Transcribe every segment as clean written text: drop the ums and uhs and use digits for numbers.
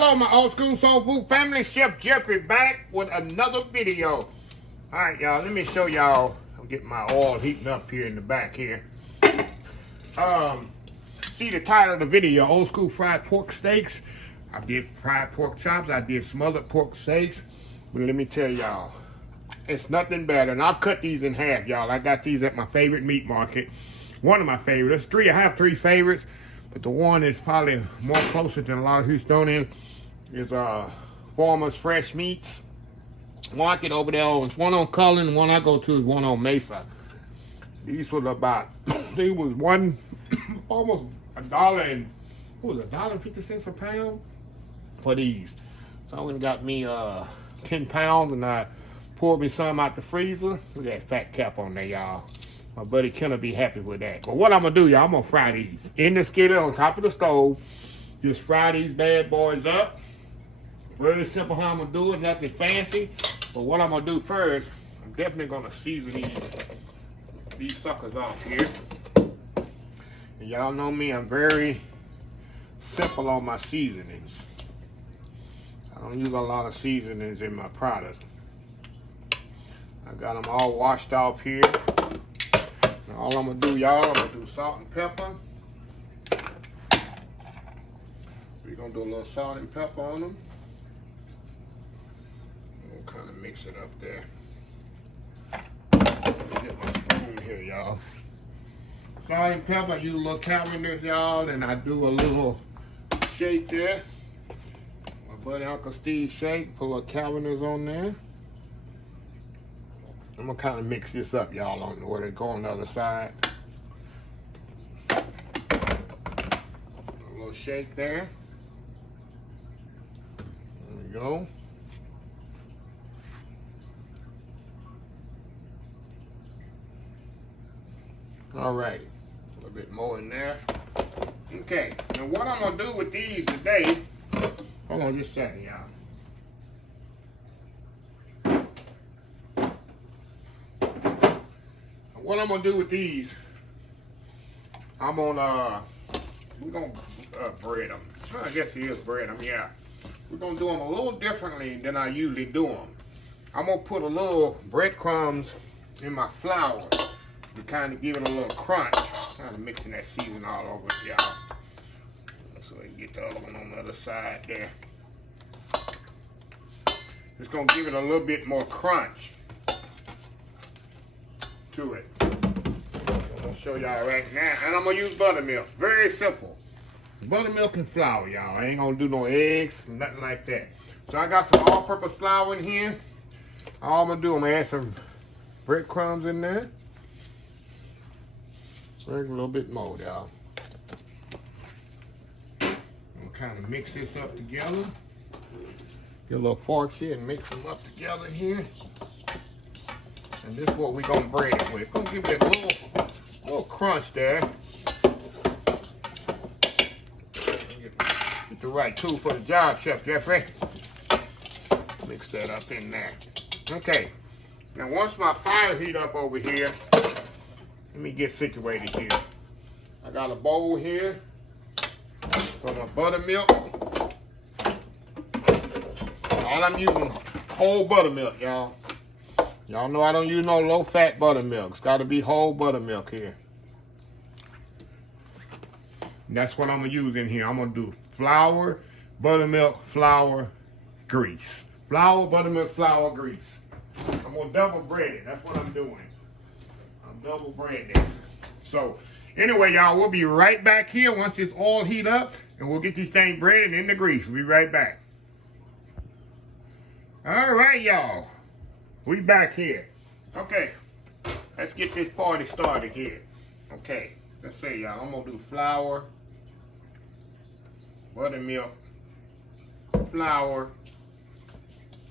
Hello, my old school soul food family. Chef Jeffrey back with another video. All right, y'all. Let me show y'all. I'm getting my oil heating up here in the back here. See the title of the video: Old School Fried Pork Steaks. I did fried pork chops. I did smothered pork steaks. But let me tell y'all, it's nothing better. And I've cut these in half, y'all. I got these at my favorite meat market. One of my favorites. I have three favorites. But the one is probably more closer than a lot of Houstonians is Farmer's Fresh Meats Market over there. It's one on Cullen, one I go to is one on Mesa. These was about, they was one, almost $1 and, what was it, $1.50 a pound for these. So I went and got me 10 pounds and I pulled me some out the freezer. Look at that fat cap on there, y'all. My buddy Ken will be happy with that. But what I'm going to do, y'all, I'm going to fry these in the skillet on top of the stove. Just fry these bad boys up. Really simple how I'm going to do it. Nothing fancy. But what I'm going to do first, I'm definitely going to season these suckers off here. And y'all know me, I'm very simple on my seasonings. I don't use a lot of seasonings in my product. I got them all washed off here. Now all I'm gonna do, y'all, I'm gonna do salt and pepper. We're gonna do a little salt and pepper on them. We'll kind of mix it up there. Get my spoon here, y'all. Salt and pepper, I use a little caveners, y'all, and I do a little shake there. My buddy Uncle Steve shake, put a little caveners on there. I'm gonna kind of mix this up, y'all, on where they go on the other side. A little shake there. There we go. All right, a little bit more in there. Okay, now what I'm gonna do with these today, hold on just a second, y'all. What I'm gonna do with these, we're gonna bread them. I guess it is bread them, yeah. We're gonna do them a little differently than I usually do them. I'm gonna put a little breadcrumbs in my flour to kind of give it a little crunch. Kind of mixing that season all over it, y'all. So we can get the other one on the other side there. It's gonna give it a little bit more crunch to it. I'm gonna show y'all right now, and I'm gonna use buttermilk. Very simple. Buttermilk and flour, y'all. I ain't gonna do no eggs, nothing like that. So I got some all-purpose flour in here. All I'm gonna do, I'm gonna add some breadcrumbs in there. Bring a little bit more, y'all. I'm gonna kind of mix this up together. Get a little fork here and mix them up together here. And this is what we're gonna bread it with. It's gonna give it a little crunch there. Get the right tool for the job, Chef Jeffrey. Mix that up in there. Okay. Now once my fire heat up over here, let me get situated here. I got a bowl here for my buttermilk. All I'm using whole buttermilk, y'all. Y'all know I don't use no low-fat buttermilk. It's got to be whole buttermilk here. And that's what I'm going to use in here. I'm going to do flour, buttermilk, flour, grease. Flour, buttermilk, flour, grease. I'm going to double bread it. That's what I'm doing. I'm double breading it. So, anyway, y'all, we'll be right back here once this oil heat up, and we'll get these things breaded in the grease. We'll be right back. All right, y'all. We back here. Okay, let's get this party started here. Okay, let's say, y'all, I'm gonna do flour, buttermilk, flour,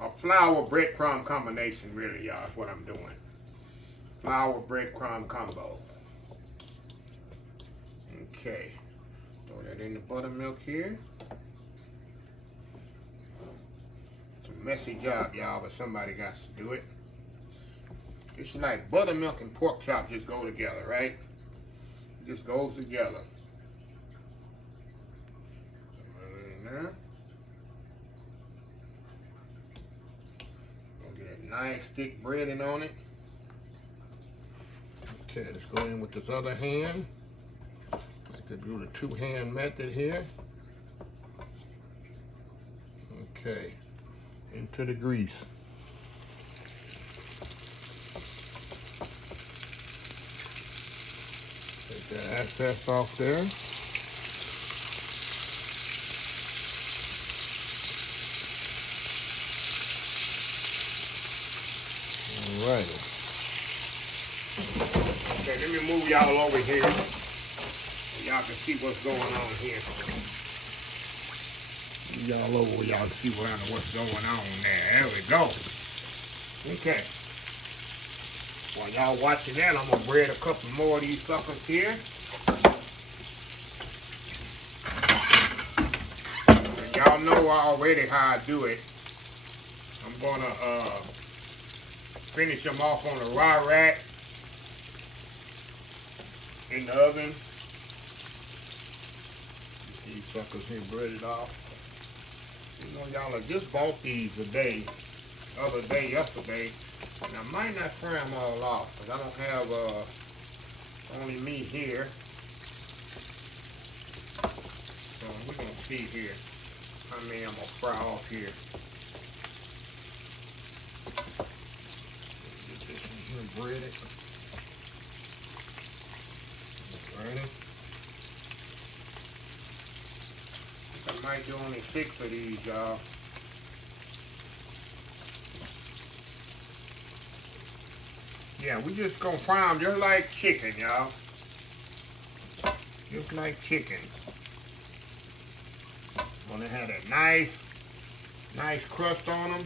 a flour breadcrumb combination, really, y'all, is what I'm doing. Flour breadcrumb combo. Okay, throw that in the buttermilk here. Messy job, y'all, but somebody got to do it. It's like buttermilk and pork chop just go together, right? It just goes together. Put it in there. Nice thick breading on it. Okay, let's go in with this other hand. I like to do the two-hand method here. Okay, into the grease. Take that excess off there. Alrighty. Okay, let me move y'all over here so y'all can see what's going on here. Move y'all over where y'all can see what's going on there. There we go. Okay. While y'all watching that, I'm gonna bread a couple more of these suckers here. And y'all know already how I do it. I'm gonna finish them off on the raw rack in the oven. These suckers here breaded off. You know, y'all just bought these today, yesterday, and I might not fry them all off because I don't have only me here. So we're gonna see here how many I'm gonna fry off here. Get this one here breaded. Alrighty. I might do only 6 of these, y'all. Yeah, we just gonna fry them just like chicken, y'all. Just like chicken. Gonna have that nice crust on them.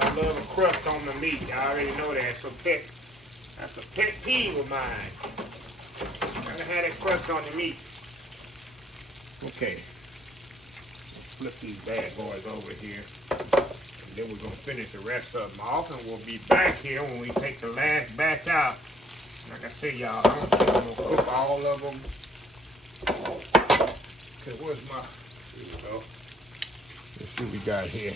I love a crust on the meat. Y'all already know that. That's a pet peeve of mine. Gotta have that crust on the meat. Okay. Let's flip these bad boys over here. And then we're gonna finish the rest of them off, and we'll be back here when we take the last batch out. Like I said, y'all, I don't think I'm gonna cook all of them. Okay, where's my, here we go. Let's see what we got here.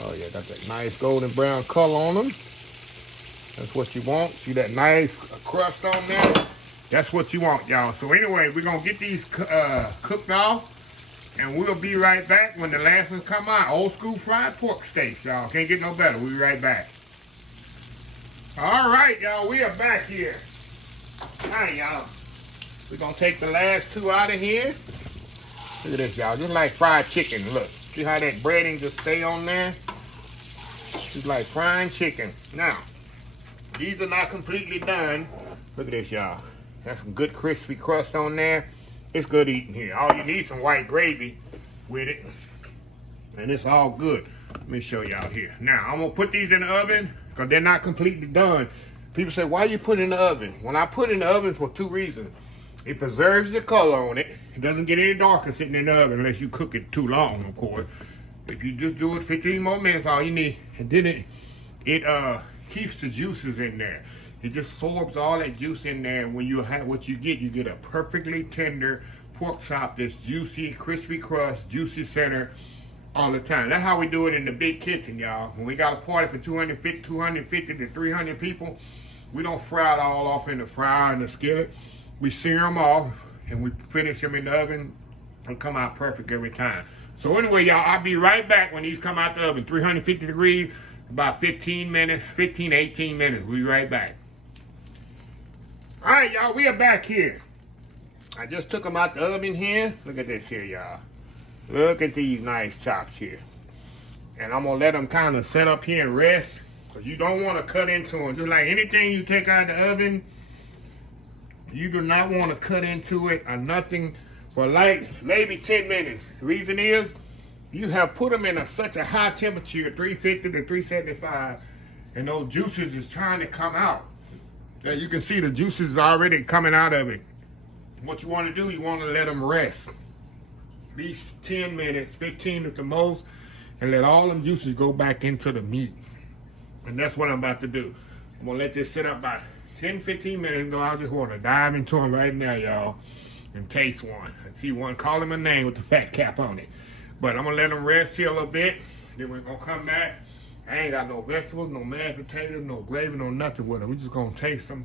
Oh yeah, got that nice golden brown color on them. That's what you want. See that nice crust on there? That's what you want, y'all. So anyway, we're gonna get these cooked off, and we'll be right back when the last ones come out. Old school fried pork steaks, y'all. Can't get no better. We'll be right back. All right, y'all, we are back here. All right, y'all. We're gonna take the last 2 out of here. Look at this, y'all. Just like fried chicken. Look, see how that breading just stay on there? Just like frying chicken. Now, these are not completely done. Look at this, y'all. That's some good crispy crust on there. It's good eating here. All you need some white gravy with it. And it's all good. Let me show y'all here. Now, I'm going to put these in the oven because they're not completely done. People say, why you put it in the oven? When I put it in the oven for 2 reasons. It preserves the color on it. It doesn't get any darker sitting in the oven unless you cook it too long, of course. If you just do it 15 more minutes, all you need. And then it keeps the juices in there. It just absorbs all that juice in there. And when you have what you get a perfectly tender pork chop that's juicy, crispy crust, juicy center all the time. That's how we do it in the big kitchen, y'all. When we got a party for 250 to 300 people, we don't fry it all off in the fryer and the skillet. We sear them off and we finish them in the oven and come out perfect every time. So anyway, y'all, I'll be right back when these come out the oven. 350 degrees, about 15 minutes, 15 to 18 minutes. We'll be right back. All right, y'all, we are back here. I just took them out the oven here. Look at this here, y'all. Look at these nice chops here. And I'm going to let them kind of set up here and rest because you don't want to cut into them. Just like anything you take out of the oven, you do not want to cut into it or nothing for like maybe 10 minutes. The reason is you have put them in such a high temperature, 350 to 375, and those juices is trying to come out. As you can see, the juices is already coming out of it. What you want to do, you want to let them rest. At least 10 minutes, 15 at the most, and let all them juices go back into the meat. And that's what I'm about to do. I'm going to let this sit up about 10, 15 minutes. I just want to dive into them right now, y'all, and taste one. And see one, call him a name with the fat cap on it. But I'm going to let them rest here a little bit. Then we're going to come back I ain't got no vegetables, no mashed potatoes, no gravy, no nothing with them. We just gonna taste them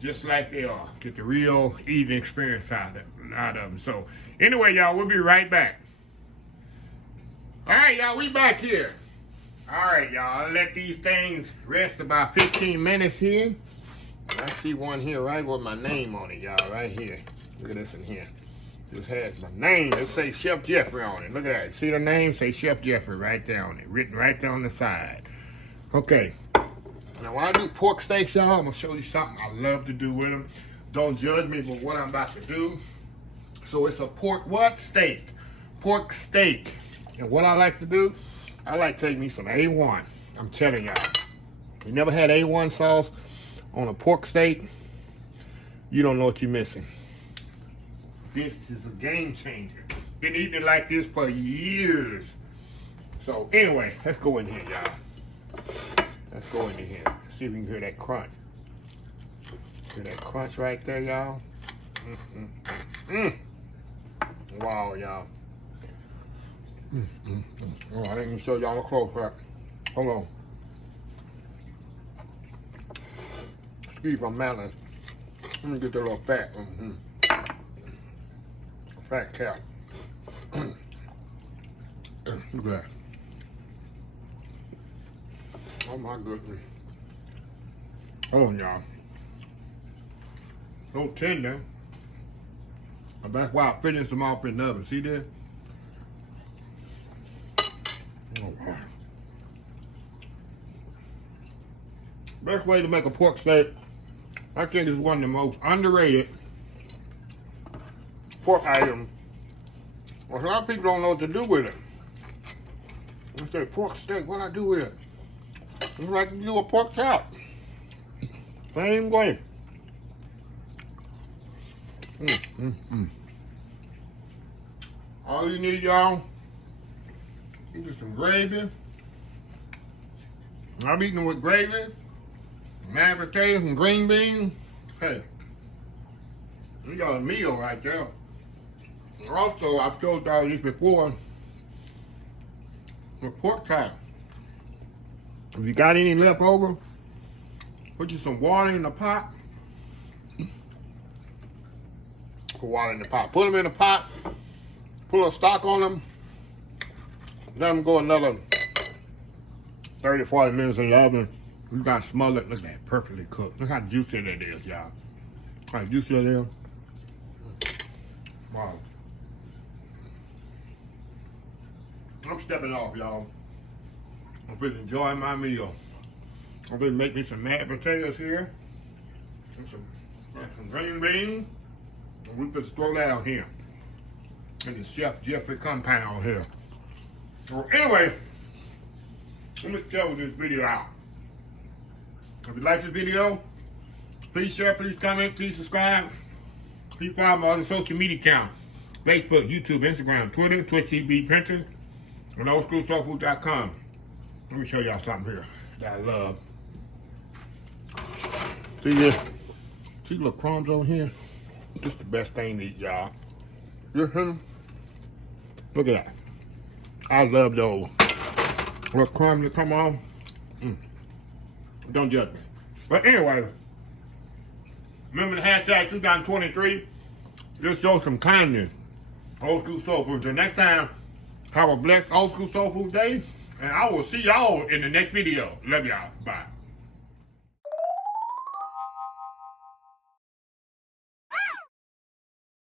just like they are. Get the real eating experience out of them. So anyway, y'all, we'll be right back. All right, y'all, we back here. All right, y'all, I'll let these things rest about 15 minutes here. I see one here right with my name on it, y'all, right here. Look at this in here. This has my name. It say Chef Jeffrey on it. Look at that. See the name? Say Chef Jeffrey right there on it. Written right there on the side. Okay. Now, when I do pork steaks, y'all, I'm going to show you something I love to do with them. Don't judge me for what I'm about to do. So, it's a pork what? Steak. Pork steak. And what I like to do, I like to take me some A1. I'm telling y'all. You never had A1 sauce on a pork steak? You don't know what you're missing. This is a game changer. Been eating it like this for years. So, anyway, let's go in here, y'all. Let's go into here. See if we can hear that crunch. Hear that crunch right there, y'all? Wow, y'all. Oh, I didn't even show y'all the close up. Hold on. Excuse my melon. Let me get that little fat. Fat cap. Look at that. Oh my goodness. Hold on, y'all. So tender. But that's why I finished them off in the oven. See this? Oh, wow. Best way to make a pork steak, I think, is one of the most underrated pork items. Well, a lot of people don't know what to do with it. I say, pork steak, what I do with it? It's like you do a pork chop. Same way. All you need, y'all, is just some gravy. I'm eating it with gravy, mashed potatoes, and green beans. Hey, you got a meal right there. Also, I've told y'all this before, for pork chop. If you got any left over, put you some water in the pot. Put water in the pot. Put them in the pot. Put a stock on them. Let them go another 30, 40 minutes in the oven. You got to smell it. Look at that, perfectly cooked. Look how juicy that is, y'all. How juicy that is. Wow. I'm stepping off, y'all. I'm really enjoying my meal. I'm gonna make me some mashed potatoes here, and some green beans, and we just throw that out here in the Chef Jeffrey compound here. So anyway, let me tell this video out. If you like this video, please share, please comment, please subscribe. Please follow my other social media accounts: Facebook, YouTube, Instagram, Twitter, Twitch TV, Pinterest, and oldschoolsoulfood.com. Let me show y'all something here that I love. See this? See the little crumbs over here? This is the best thing to eat, y'all. You hear them? Look at that. I love those little crumbs that come off. Don't judge me. But anyway, remember the hashtag 2023? Just show some kindness. Old School Soul Food. Until next time, have a blessed Old School Soul Food day. And I will see y'all in the next video. Love y'all. Bye.